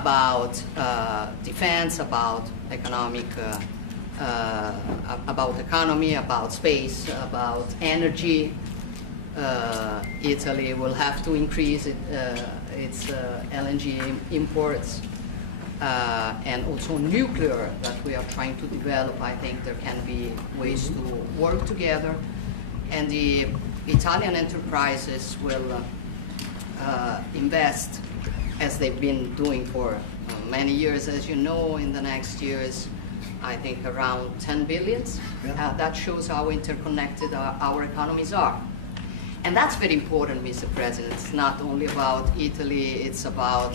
about defense, about economic, about economy, about space, about energy. Italy will have to increase its LNG imports, and also nuclear that we are trying to develop. I think there can be ways to work together, and the Italian enterprises will invest, as they've been doing for many years, as you know, in the next years, I think around 10 billion. Yeah. That shows how interconnected our economies are. And that's very important, Mr. President. It's not only about Italy, it's about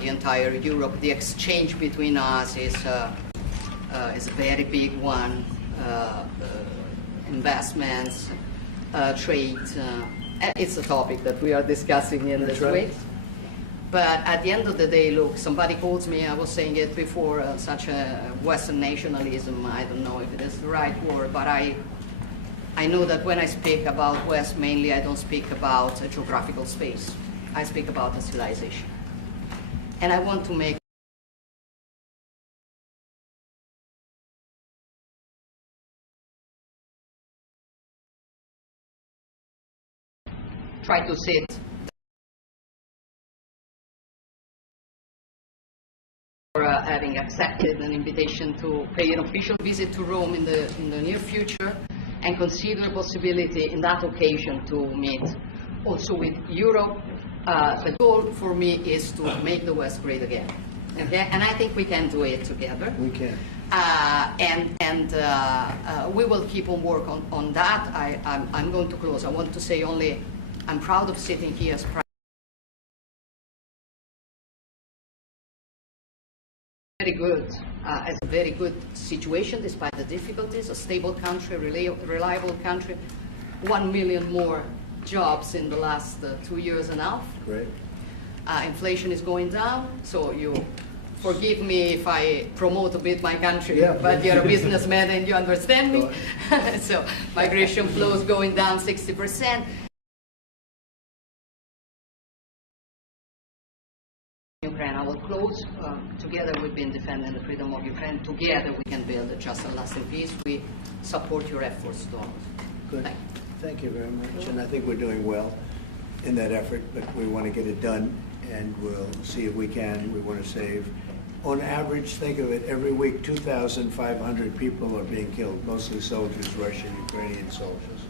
the entire Europe. The exchange between us is a very big one. Investments, trade, it's a topic that we are discussing in this week. But at the end of the day, look, somebody calls me, I was saying it before, such a Western nationalism. I don't know if it is the right word, but I know that when I speak about West, mainly I don't speak about a geographical space. I speak about a civilization. And I want to make try to sit for having accepted an invitation to pay an official visit to Rome in the near future, and consider the possibility in that occasion to meet also with Europe. The goal for me is to make the West great again. Okay? And I think we can do it together. We can. We will keep on work on that. I'm going to close. I want to say only, I'm proud of sitting here as Prime as a very good situation despite the difficulties, a stable country, reliable country, 1 million more jobs in the last 2 years and a half. Great. Inflation is going down, so you forgive me if I promote a bit my country, yeah, but you're a businessman and you understand me. So migration flows going down 60%. Ukraine, I will close. Together we've been defending the freedom of Ukraine. Together we can build a just and lasting peace. We support your efforts, Donald. Good. Thank you very much. And I think we're doing well in that effort, but we want to get it done, and we'll see if we can. We want to save, on average, think of it, every week 2,500 people are being killed, mostly soldiers, Russian, Ukrainian soldiers.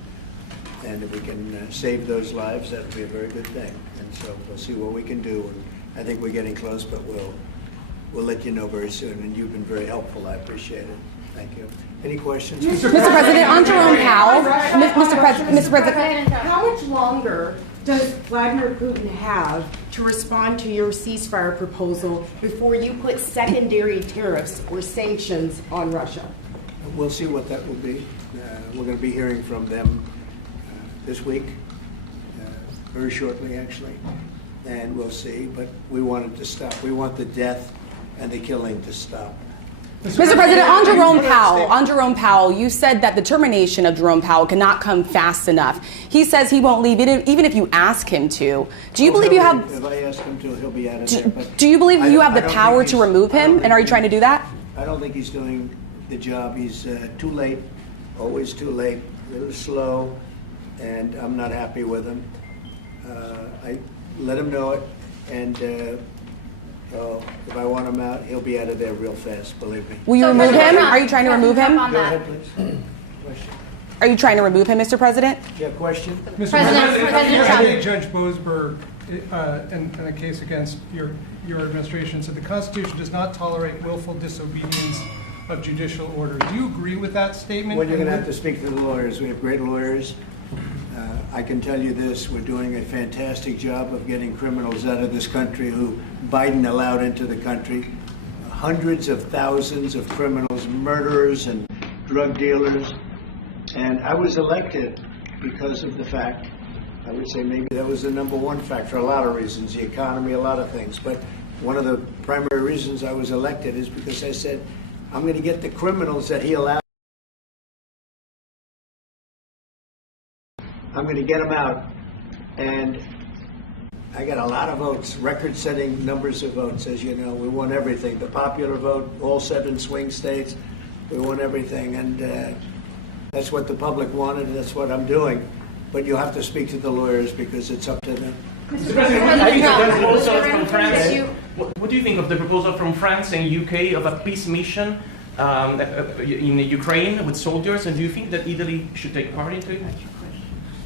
And if we can save those lives, that would be a very good thing. And so we'll see what we can do. And I think we're getting close, but we'll let you know very soon. And you've been very helpful. I appreciate it. Thank you. Any questions? Mr. President, on Jerome Powell, Mr. President, how much longer does Vladimir Putin have to respond to your ceasefire proposal before you put secondary tariffs or sanctions on Russia? We'll see what that will be. We're going to be hearing from them this week, very shortly, actually. And we'll see, but we want it to stop. We want the death and the killing to stop. Mr. President, on Jerome Powell, you said that the termination of Jerome Powell cannot come fast enough. He says he won't leave it, even if you ask him to. Do you believe you have? If I ask him to, he'll be out of there. But do you believe you have the power to remove him? And are you trying to do that? I don't think he's doing the job. He's too late, always too late, a little slow, and I'm not happy with him. I let him know it, and if I want him out, he'll be out of there real fast, believe me. Will you remove him? Are you trying to remove him? Go ahead, please. Question. Are you trying to remove him, Mr. President? Do you have a question? Mr. President Trump. Judge Boasberg, in a case against your administration, said the Constitution does not tolerate willful disobedience of judicial orders. Do you agree with that statement? Well, you're going to have to speak to the lawyers. We have great lawyers. I can tell you this, we're doing a fantastic job of getting criminals out of this country who Biden allowed into the country. Hundreds of thousands of criminals, murderers and drug dealers. And I was elected because of the fact, I would say maybe that was the number one factor, for a lot of reasons, the economy, a lot of things. But one of the primary reasons I was elected is because I said, I'm going to get the criminals that he allowed. I'm going to get them out, and I got a lot of votes, record-setting numbers of votes, as you know. We won everything. The popular vote, all 7 swing states, we won everything. And that's what the public wanted, and that's what I'm doing. But you have to speak to the lawyers because it's up to them. Mr. President, what do you think of the proposal from France and UK of a peace mission in Ukraine with soldiers? And do you think that Italy should take part into it?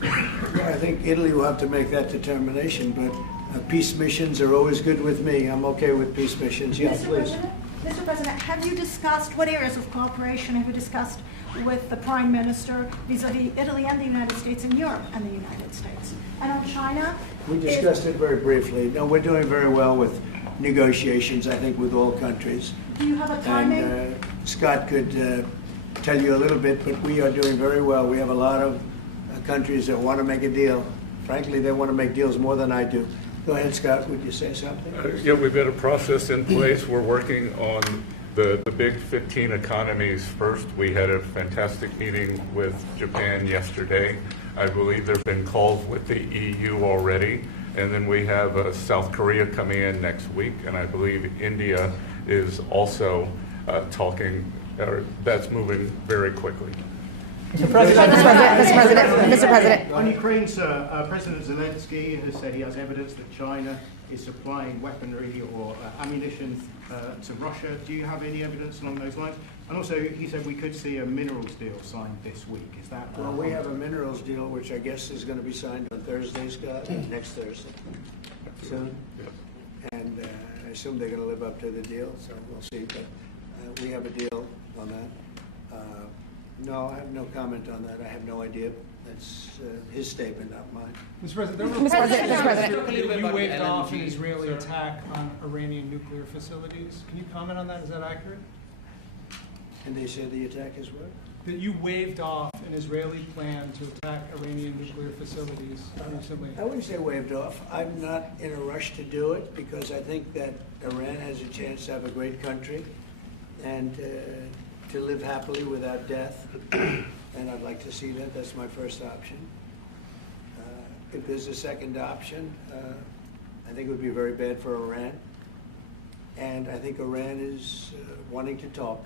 Well, I think Italy will have to make that determination, but peace missions are always good with me. I'm okay with peace missions. Yeah, please. Mr. President, have you discussed, what areas of cooperation have you discussed with the Prime Minister vis-a-vis Italy and the United States and Europe and the United States? And on China? We discussed it very briefly. No, we're doing very well with negotiations, I think, with all countries. Do you have a timing? And Scott could tell you a little bit, but we are doing very well. We have a lot of countries that want to make a deal. Frankly, they want to make deals more than I do. Go ahead, Scott. Would you say something? Yeah, we've got a process in place. We're working on the big 15 economies first. We had a fantastic meeting with Japan yesterday. I believe there have been calls with the EU already. And then we have South Korea coming in next week. And I believe India is also talking, that's moving very quickly. Mr. President. On Ukraine, sir, President Zelensky has said he has evidence that China is supplying weaponry or ammunition to Russia. Do you have any evidence along those lines? And also, he said we could see a minerals deal signed this week. Is that? Well, we have a minerals deal, which I guess is going to be signed on Thursday, Scott, next Thursday, soon. And I assume they're going to live up to the deal, so we'll see. But we have a deal on that. No, I have no comment on that. I have no idea. That's his statement, not mine. Mr. President, you waved off an Israeli attack on Iranian nuclear facilities. Can you comment on that? Is that accurate? And they say the attack is what? That you waved off an Israeli plan to attack Iranian nuclear facilities recently. I wouldn't say waved off. I'm not in a rush to do it because I think that Iran has a chance to have a great country and to live happily without death. And I'd like to see that. That's my first option. If there's a second option, I think it would be very bad for Iran. And I think Iran is wanting to talk.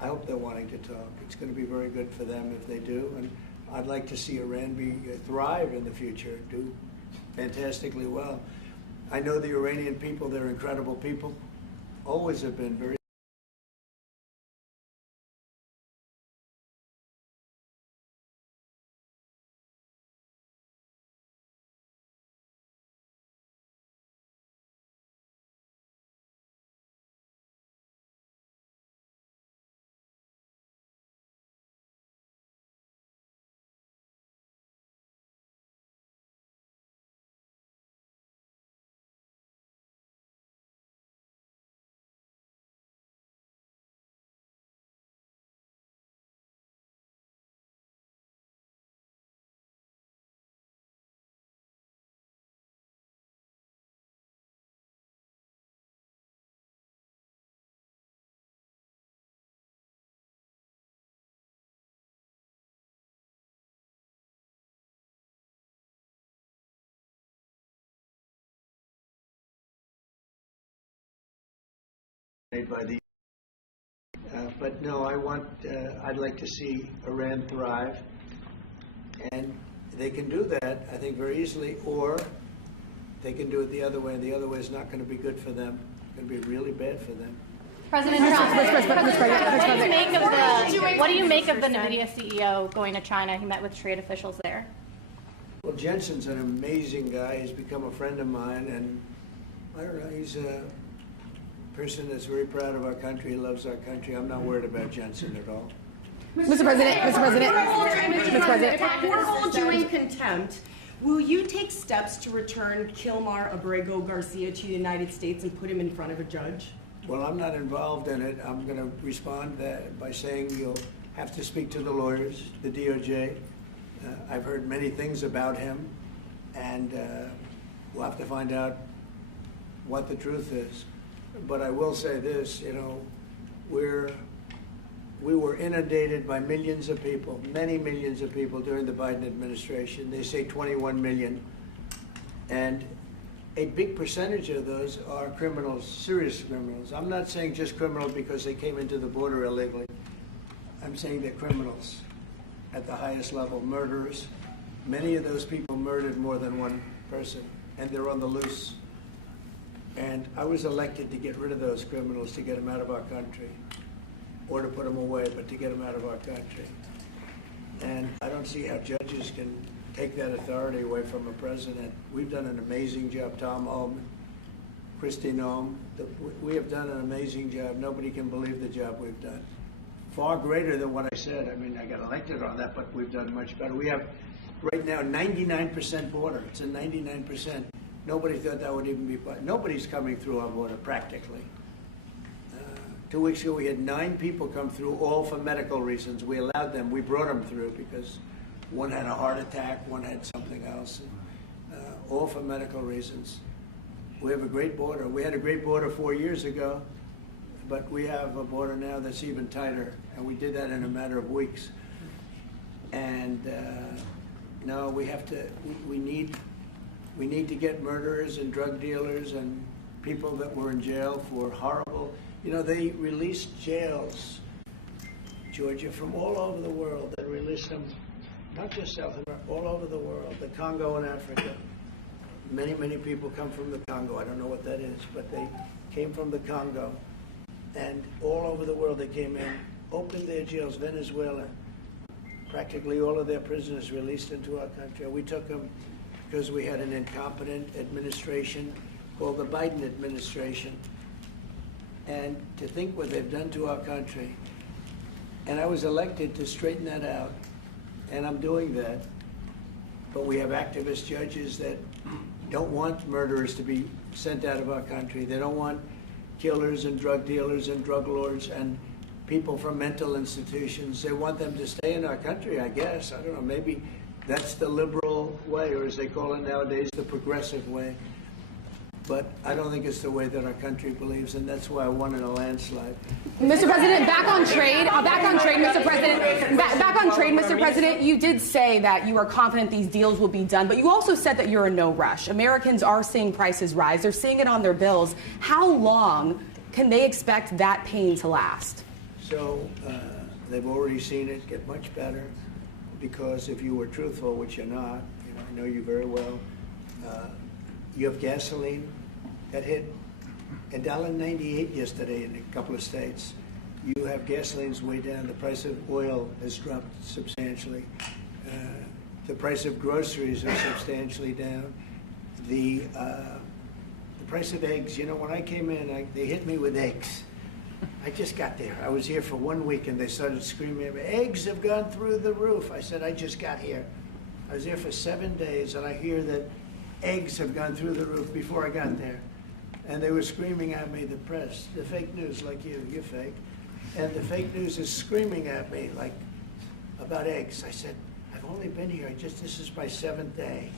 I hope they're wanting to talk. It's going to be very good for them if they do. And I'd like to see Iran thrive in the future, do fantastically well. I know the Iranian people, they're incredible people, always have been very made by the but no, I'd like to see Iran thrive, and they can do that, I think, very easily, or they can do it the other way, and the other way is not going to be good for them. It's going to be really bad for them. President Trump, what do you make of the NVIDIA CEO going to China? He met with trade officials there. Well, Jensen's an amazing guy. He's become a friend of mine, and I don't know, he's a person that's very proud of our country. He loves our country. I'm not worried about Jensen at all. Mr. President. If we're hold you in contempt, will you take steps to return Kilmar Abrego Garcia to the United States and put him in front of a judge? Well, I'm not involved in it. I'm going to respond by saying you'll have to speak to the lawyers, the DOJ. I've heard many things about him, and we'll have to find out what the truth is. But I will say this, you know, we were inundated by millions of people, many millions of people during the Biden administration. They say 21 million. And a big percentage of those are criminals, serious criminals. I'm not saying just criminals because they came into the border illegally. I'm saying they're criminals at the highest level, murderers. Many of those people murdered more than one person, and they're on the loose. And I was elected to get rid of those criminals, to get them out of our country, or to put them away, but to get them out of our country. And I don't see how judges can take that authority away from a president. We've done an amazing job. Tom Ohm, Christine Ohm, we have done an amazing job. Nobody can believe the job we've done. Far greater than what I said. I mean, I got elected on that, but we've done much better. We have right now 99% border. It's a 99%. Nobody thought that would even be, nobody's coming through our border practically. 2 weeks ago we had 9 people come through, all for medical reasons. We allowed them, we brought them through because one had a heart attack, one had something else, all for medical reasons. We have a great border. We had a great border 4 years ago, but we have a border now that's even tighter, and we did that in a matter of weeks. And no, we have to, we need to get murderers and drug dealers and people that were in jail for horrible, they released jails, Georgia, from all over the world. They released them, not just South America, all over the world, the Congo and Africa. Many, many people come from the Congo. I don't know what that is, but they came from the Congo. And all over the world they came in, opened their jails. Venezuela, practically all of their prisoners released into our country. We took them because we had an incompetent administration called the Biden administration. And to think what they've done to our country. And I was elected to straighten that out, and I'm doing that. But we have activist judges that don't want murderers to be sent out of our country. They don't want killers and drug dealers and drug lords and people from mental institutions. They want them to stay in our country, I guess. I don't know, maybe that's the liberal way, or as they call it nowadays, the progressive way. But I don't think it's the way that our country believes, and that's why I won in a landslide. Mr. President, back on trade, Mr. President. Back on trade, Mr. President. You did say that you are confident these deals will be done, but you also said that you're in no rush. Americans are seeing prices rise. They're seeing it on their bills. How long can they expect that pain to last? So they've already seen it get much better, because if you were truthful, which you're not, I know you very well, you have gasoline that hit $1.98 yesterday in a couple of states. You have gasoline's way down. The price of oil has dropped substantially. The price of groceries are substantially down. The price of eggs, when I came in, they hit me with eggs. I just got there. I was here for 1 week, and they started screaming at me, eggs have gone through the roof. I said, I just got here. I was there for 7 days, and I hear that eggs have gone through the roof before I got there. And they were screaming at me, the press, the fake news, like you're fake. And the fake news is screaming at me, like, about eggs. I said, I've only been here, this is my 7th day.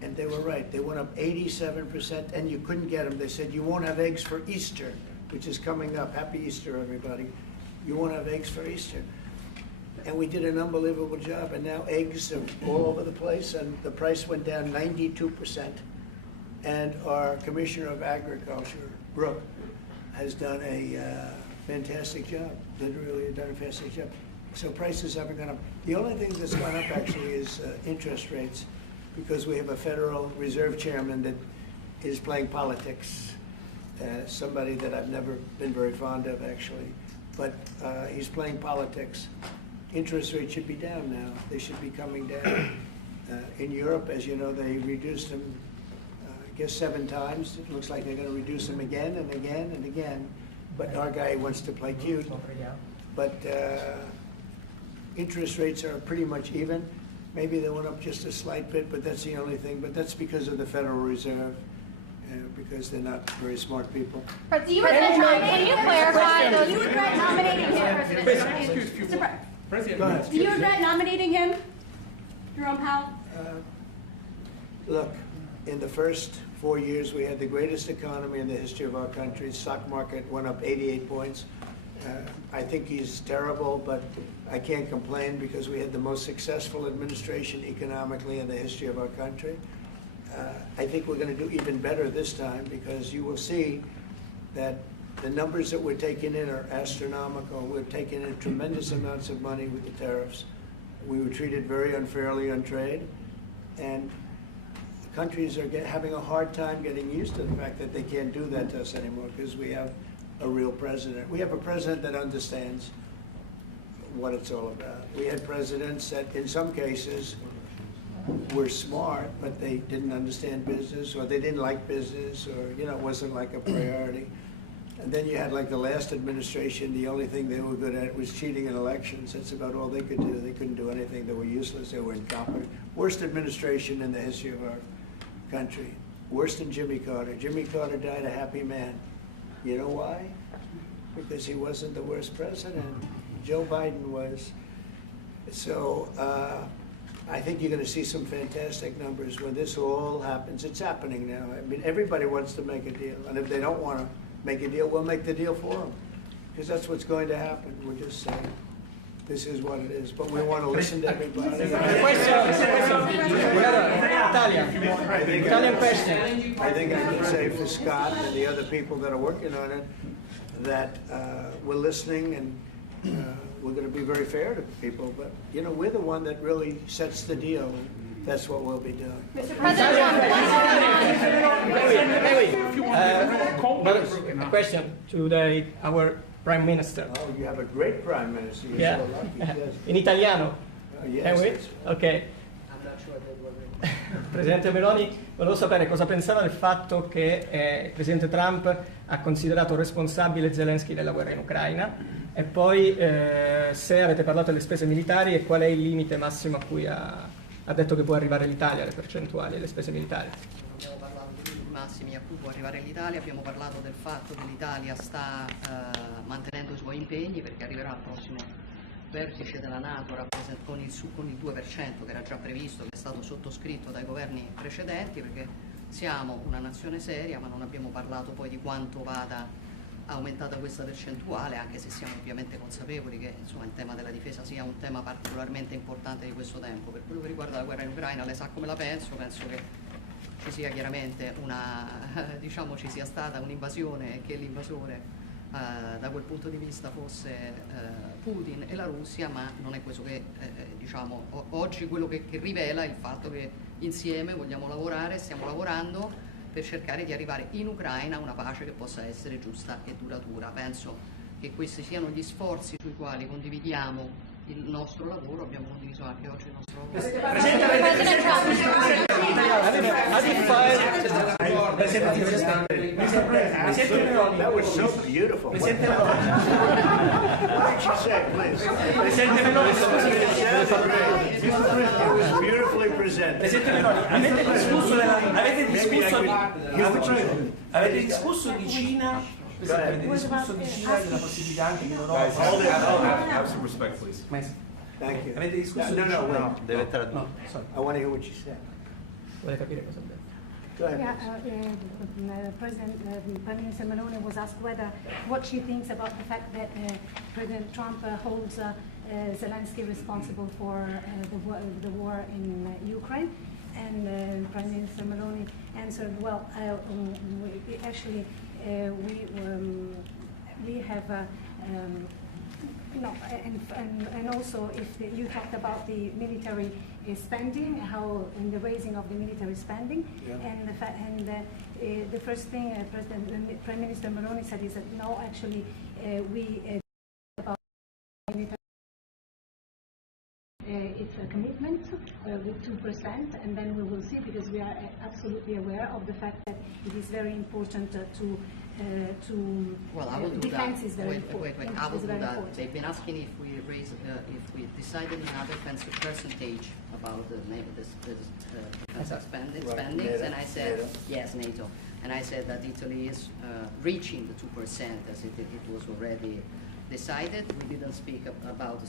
And they were right. They went up 87%, and you couldn't get them. They said, you won't have eggs for Easter, which is coming up. Happy Easter, everybody. You won't have eggs for Easter. And we did an unbelievable job, and now eggs are all over the place, and the price went down 92%. And our Commissioner of Agriculture, Brooke, has done a fantastic job, literally done a fantastic job. So prices haven't gone up. The only thing that's gone up actually is interest rates, because we have a Federal Reserve Chairman that is playing politics, somebody that I've never been very fond of actually, but he's playing politics. Interest rates should be down now. They should be coming down. In Europe, as you know, they reduced them, I guess 7 times. It looks like they're going to reduce them again and again and again. But our guy wants to play cute. But interest rates are pretty much even. Maybe they went up just a slight bit, but that's the only thing. But that's because of the Federal Reserve, because they're not very smart people. But do you regret can you clarify? Do you regret nominating him? President, do you regret nominating him, Jerome Powell? Look, in the first 4 years, we had the greatest economy in the history of our country. The stock market went up 88 points. I think he's terrible, but I can't complain because we had the most successful administration economically in the history of our country. I think we're going to do even better this time, because you will see that the numbers that we're taking in are astronomical. We're taking in tremendous amounts of money with the tariffs. We were treated very unfairly on trade, and countries are having a hard time getting used to the fact that they can't do that to us anymore, because we have a real president. We have a president that understands what it's all about. We had presidents that, in some cases, were smart, but they didn't understand business, or they didn't like business, or it wasn't like a priority. And then you had, like, the last administration, the only thing they were good at was cheating in elections. That's about all they could do. They couldn't do anything. They were useless. They were incompetent. Worst administration in the history of our country. Worse than Jimmy Carter. Jimmy Carter died a happy man. You know why? Because he wasn't the worst president. Joe Biden was. So I think you're going to see some fantastic numbers when this all happens. It's happening now. I mean, everybody wants to make a deal. And if they don't want to make a deal, we'll make the deal for them. Because that's what's going to happen. We're just saying, this is what it is. But we want to listen to everybody. I think I can say for Scott and the other people that are working on it that we're listening, and we're going to be very fair to people. But, we're the one that really sets the deal. And that's what we'll be doing. Mr. President, a question to our Prime Minister. Oh, you have a great Prime Minister. You're Yeah. so lucky. Yes. In italiano? Yes, Can we? that's Ok. I'm not sure that we're Presidente Meloni, volevo sapere cosa pensava del fatto che il Presidente Trump ha considerato responsabile Zelensky della guerra in Ucraina, e poi se avete parlato delle spese militari e qual è il limite massimo a cui ha detto che può arrivare l'Italia, le percentuali delle spese militari. Abbiamo parlato dei massimi a cui può arrivare l'Italia, abbiamo parlato del fatto che l'Italia sta mantenendo i suoi impegni, perché arriverà al prossimo vertice della NATO con il 2% che era già previsto, che è stato sottoscritto dai governi precedenti, perché siamo una nazione seria, ma non abbiamo parlato poi di quanto vada aumentata questa percentuale, anche se siamo ovviamente consapevoli che il tema della difesa sia un tema particolarmente importante di questo tempo. Per quello che riguarda la guerra in Ucraina, lei sa come la penso che ci sia chiaramente ci sia stata un'invasione, e che l'invasore da quel punto di vista fosse Putin e la Russia, ma non è questo che oggi quello che rivela il fatto che insieme vogliamo lavorare, stiamo lavorando per cercare di arrivare in Ucraina a una pace che possa essere giusta e duratura. Penso che questi siano gli sforzi sui quali condividiamo il nostro lavoro, abbiamo condiviso anche oggi il nostro lavoro. That was so beautiful. What did you say, please? It was beautifully presented. Presidente Meloni, avete discusso di Cina? Avete discusso di Cina e della possibilità anche che l'Europa... Have some respect, please. Thank you. Avete discusso di No, Cina? wait. Deve tradurre. I want to hear what you said. Vuole capire cosa ha detto. Go ahead. Prime Minister Meloni was asked what she thinks about the fact that President Trump holds Zelensky responsible for the war in Ukraine, and Prime Minister Meloni answered, well, we have and also if you talked about the military spending, how in the raising of the military spending, yeah. The first thing Prime Minister Meloni said is that no, actually we about military. It's a commitment with 2%, and then we will see, because we are absolutely aware of the fact that it is very important to well, I will do defense that. Is very wait, important. I will do that. Important. They've been asking if we decided another percentage about the defense spendings, and I said NATO. yes, NATO, and I said that Italy is reaching the 2% as it was already decided. We didn't speak about a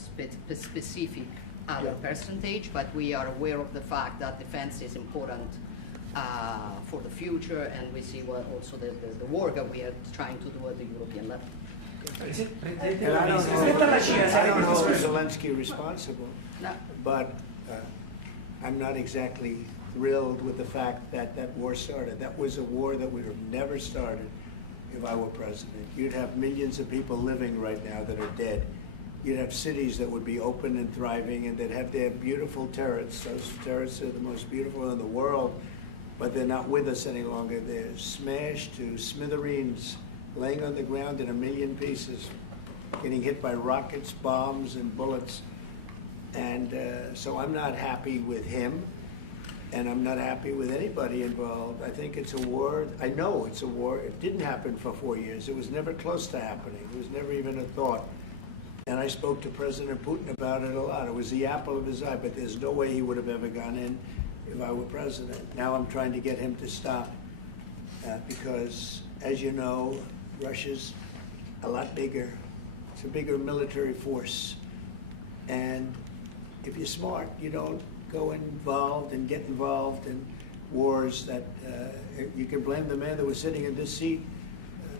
specific other percentage, but we are aware of the fact that defense is important for the future, and we see also the work that we are trying to do at the European level. And I don't know if Zelensky responsible, No. but I'm not exactly thrilled with the fact that that war started. That was a war that would have never started if I were president. You'd have millions of people living right now that are dead. You'd have cities that would be open and thriving, and they'd have their beautiful turrets. Those turrets are the most beautiful in the world, but they're not with us any longer. They're smashed to smithereens, laying on the ground in a million pieces, getting hit by rockets, bombs, and bullets. And so I'm not happy with him, and I'm not happy with anybody involved. I think it's a war. I know it's a war. It didn't happen for 4 years. It was never close to happening. It was never even a thought. And I spoke to President Putin about it a lot. It was the apple of his eye, but there's no way he would have ever gone in if I were president. Now I'm trying to get him to stop because, as you know, Russia's a lot bigger. It's a bigger military force. And if you're smart, you don't go involved and get involved in wars that you can blame the man that was sitting in this seat,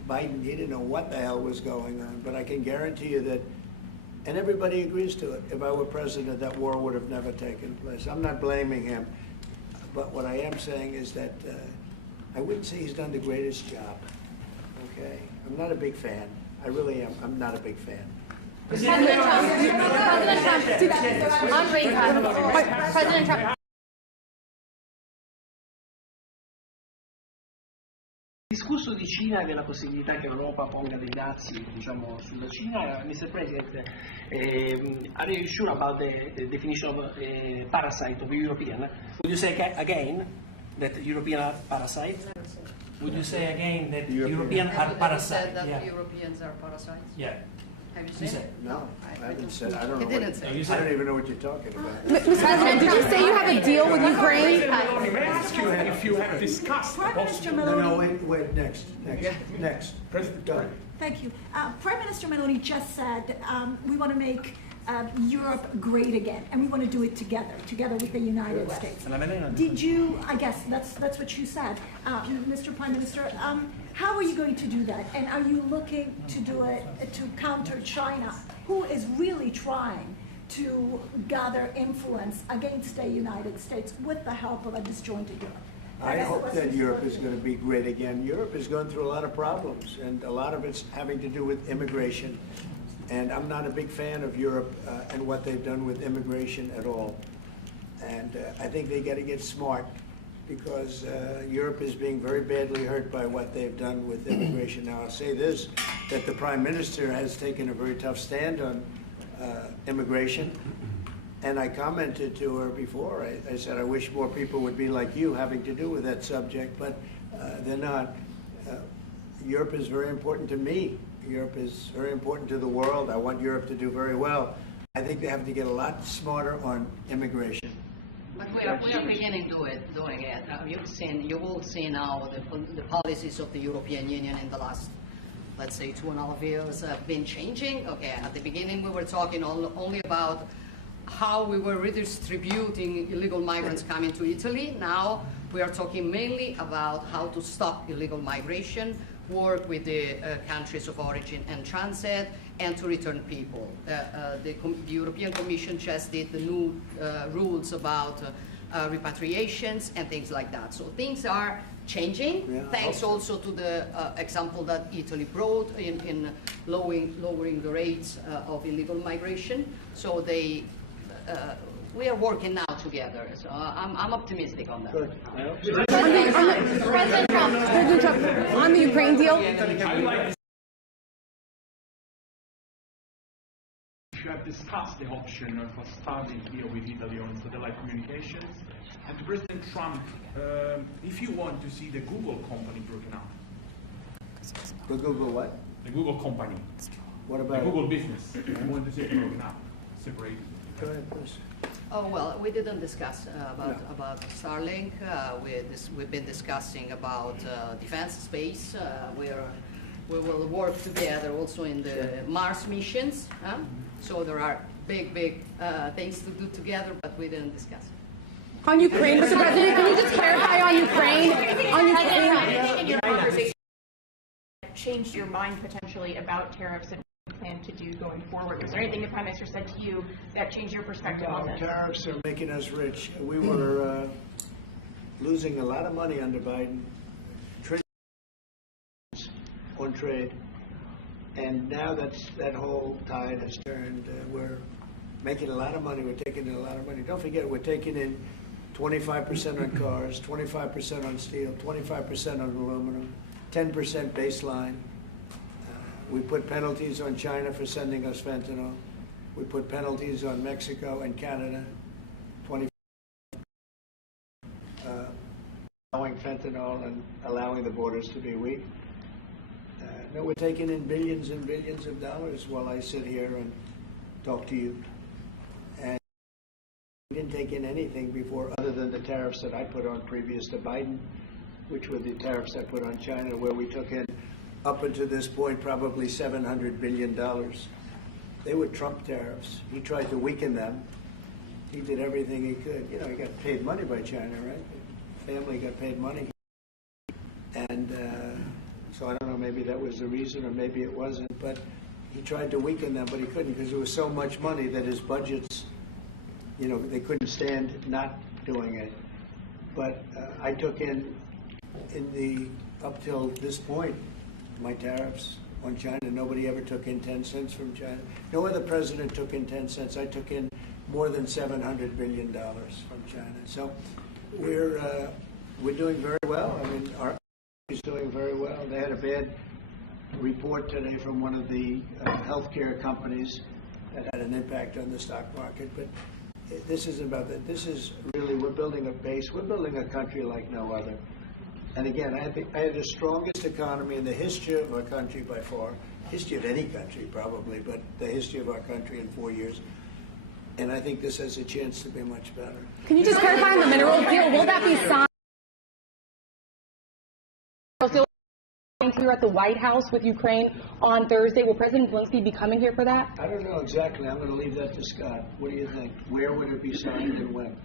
Biden. He didn't know what the hell was going on, but I can guarantee you that, and everybody agrees to it, if I were president, that war would have never taken place. I'm not blaming him, but what I am saying is that I wouldn't say he's done the greatest job, okay? I'm not a big fan. I really am. I'm not a big fan. President Trump. Il discorso di Cina e della possibilità che l'Europa ponga dei dazi, diciamo, sulla Cina, Mr. President, are you sure about the definition of parasite of European? Would you say again that European are parasites? Would you say again that European are parasites? Said that Europeans are parasites? Yeah. Have you said it? No, I haven't said. I don't know. He didn't say. I don't even know what you're talking about. Mr. President, did you say you have a deal with Ukraine? May I ask you if you have discussed the possibility? No, wait, next. President, Go. Thank you. Prime Minister Meloni just said we want to make Europe great again, and we want to do it together with the United States. Did you? I guess that's what you said, Mr. Prime Minister. How are you going to do that? And are you looking to do it to counter China, who is really trying to gather influence against the United States with the help of a disjointed Europe? I hope that Europe is going to be great again. Europe is going through a lot of problems, and a lot of it's having to do with immigration. And I'm not a big fan of Europe and what they've done with immigration at all. And I think they got to get smart, because Europe is being very badly hurt by what they've done with immigration. Now, I'll say this, that the Prime Minister has taken a very tough stand on immigration. And I commented to her before. I said, I wish more people would be like you having to do with that subject, but they're not. Europe is very important to me. Europe is very important to the world. I want Europe to do very well. I think they have to get a lot smarter on immigration. But we are beginning doing it. You will see now the policies of the European Union in the last, let's say, 2.5 years have been changing. Okay, at the beginning we were talking only about how we were redistributing illegal migrants coming to Italy. Now we are talking mainly about how to stop illegal migration, work with the countries of origin and transit, and to return people. The European Commission just did the new rules about repatriations and things like that. So things are changing, thanks also to the example that Italy brought in lowering the rates of illegal migration. So we are working now together, so I'm optimistic on that. President Trump, on the Ukraine deal. You have discussed the option of a starting deal with Italy on satellite communications. And to President Trump, if you want to see the Google company broken up. The Google what? The Google company. What about the Google business? I want to see it broken up, separated. Go ahead, please. Oh, well, we didn't discuss about Starlink. We've been discussing about defense space. We will work together also in the Mars missions. So there are big things to do together, but we didn't discuss it. On Ukraine, Mr. President, can you just clarify on Ukraine? In your conversation, changed your mind potentially about tariffs and what you plan to do going forward? Was there anything the Prime Minister said to you that changed your perspective on this? Tariffs are making us rich. We were losing a lot of money under Biden, on trade, and now that whole tide has turned. We're making a lot of money. We're taking in a lot of money. Don't forget, we're taking in 25% on cars, 25% on steel, 25% on aluminum, 10% baseline. We put penalties on China for sending us fentanyl. We put penalties on Mexico and Canada, 20%. Allowing fentanyl and allowing the borders to be weak. No, we're taking in billions and billions of dollars while I sit here and talk to you. And we didn't take in anything before other than the tariffs that I put on previous to Biden, which were the tariffs I put on China, where we took in, up until this point, probably $700 billion. They were Trump tariffs. He tried to weaken them. He did everything he could. You know, he got paid money by China, right? The family got paid money. And so I don't know, maybe that was the reason or maybe it wasn't, but he tried to weaken them, but he couldn't because there was so much money that his budgets, you know, they couldn't stand not doing it. But I took in the, up till this point, my tariffs on China. Nobody ever took in 10 cents from China. No other president took in 10 cents. I took in more than $700 billion from China. So we're doing very well. I mean, our is doing very well. They had a bad report today from one of the healthcare companies that had an impact on the stock market. But this isn't about that. This is really, we're building a base. We're building a country like no other. And again, I had the strongest economy in the history of our country by far, history of any country probably, but the history of our country in 4 years. And I think this has a chance to be much better. Can you just clarify on the mineral deal? Will that be signed? Here at the White House with Ukraine on Thursday. Will President Zelensky be coming here for that? I don't know exactly. I'm going to leave that to Scott. What do you think? Where would it be signed and when?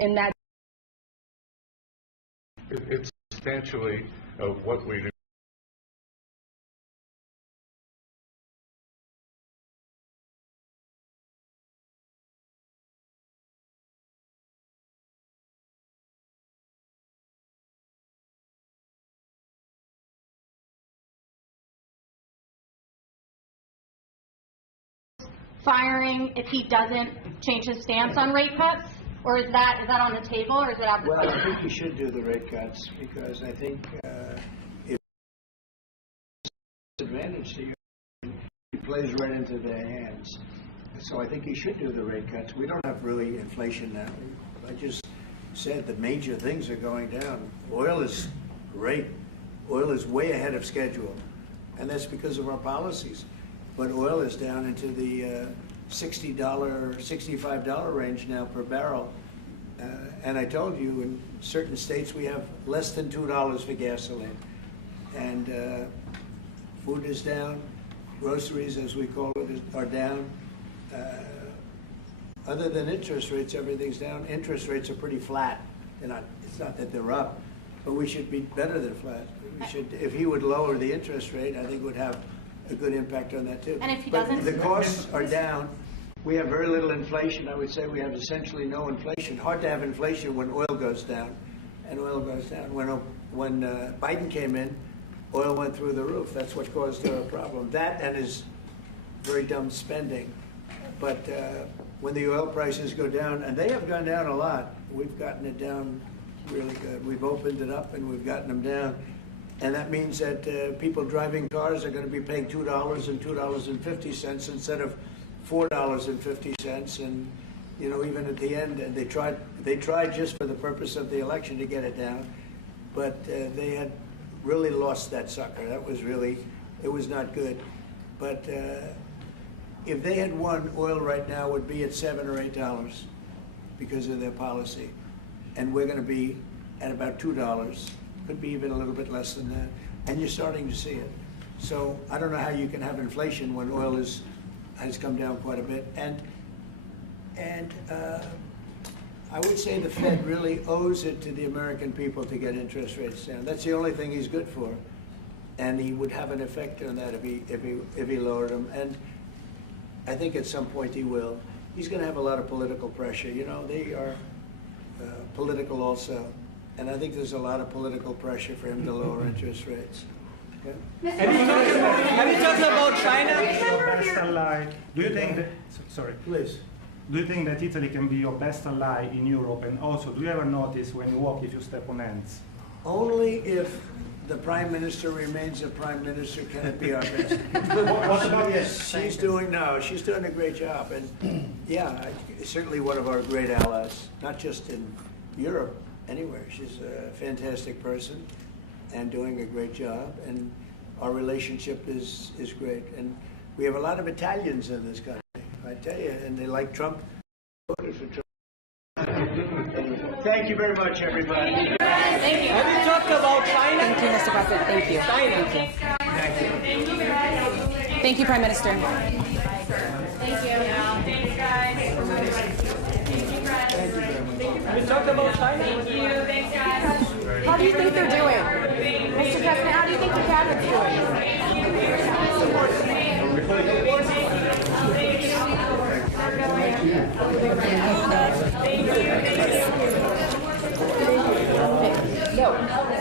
In that, it's substantially of what we do. Firing if he doesn't change his stance on rate cuts? Or is that on the table, or is it out the Well, I think he should do the rate cuts because I think if it's an advantage to you, he plays right into their hands. So I think he should do the rate cuts. We don't have really inflation now. I just said the major things are going down. Oil is great. Oil is way ahead of schedule, and that's because of our policies. But oil is down into the $60, $65 range now per barrel. And I told you, in certain states we have less than $2 for gasoline. And food is down, groceries, as we call it, are down. Other than interest rates, everything's down. Interest rates are pretty flat. They're not, it's not that they're up, but we should be better than flat. We should, if he would lower the interest rate, I think would have a good impact on that too. And if he but doesn't? The costs are down. We have very little inflation. I would say we have essentially no inflation. Hard to have inflation when oil goes down, and oil goes down. When Biden came in, oil went through the roof. That's what caused the problem. That and his very dumb spending. But when the oil prices go down, and they have gone down a lot, we've gotten it down really good. We've opened it up and we've gotten them down. And that means that people driving cars are going to be paying $2 and $2.50 instead of $4.50. And you know, even at the end, and they tried just for the purpose of the election to get it down, but they had really lost that sucker. That was really, it was not good. But if they had won, oil right now would be at $7 or $8 because of their policy, and we're going to be at about $2. Could be even a little bit less than that, and you're starting to see it. So I don't know how you can have inflation when oil has come down quite a bit. And I would say the Fed really owes it to the American people to get interest rates down. That's the only thing he's good for, and he would have an effect on that if he lowered them. And I think at some point he will. He's going to have a lot of political pressure. You know, they are political also. And I think there's a lot of political pressure for him to lower interest rates. Okay? Have you talked about China? Best ally. Do you think that, sorry. Please. Do you think that Italy can be your best ally in Europe? And also, do you ever notice when you walk if you step on ants? Only if the Prime Minister remains a Prime Minister can it be our best. What about yes, she's doing a great job. And yeah, certainly one of our great allies, not just in Europe, anywhere. She's a fantastic person and doing a great job. And our relationship is great. And we have a lot of Italians in this country, I tell you, and they like Trump. Voted for Trump. Thank you very much, everybody. Thank you. Have you talked about China? Thank you, Mr. President. Thank you. China. Thank you. Thank you, Prime Minister. Thank you. Thanks, guys. Have you talked about China? Thank you. Thanks, guys. How do you think they're doing? Mr. President, how do you think the cabinet's doing?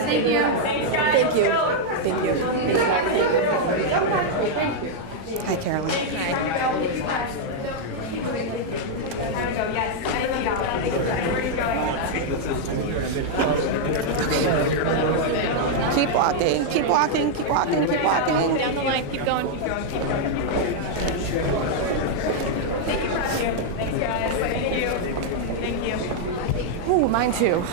Thank you. Thank you. Thank you. Hi, Carolyn. Keep walking, keep walking, keep walking, keep walking. Down the line. Keep going. Keep going. Keep going. Thank you. Thanks, guys. Thank you. Thank you. Ooh, mine too.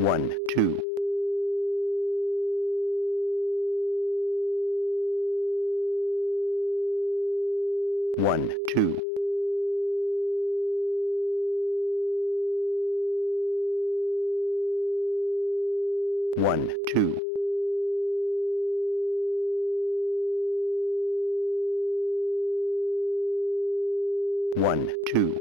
One, two. One, two. One, two. One, two.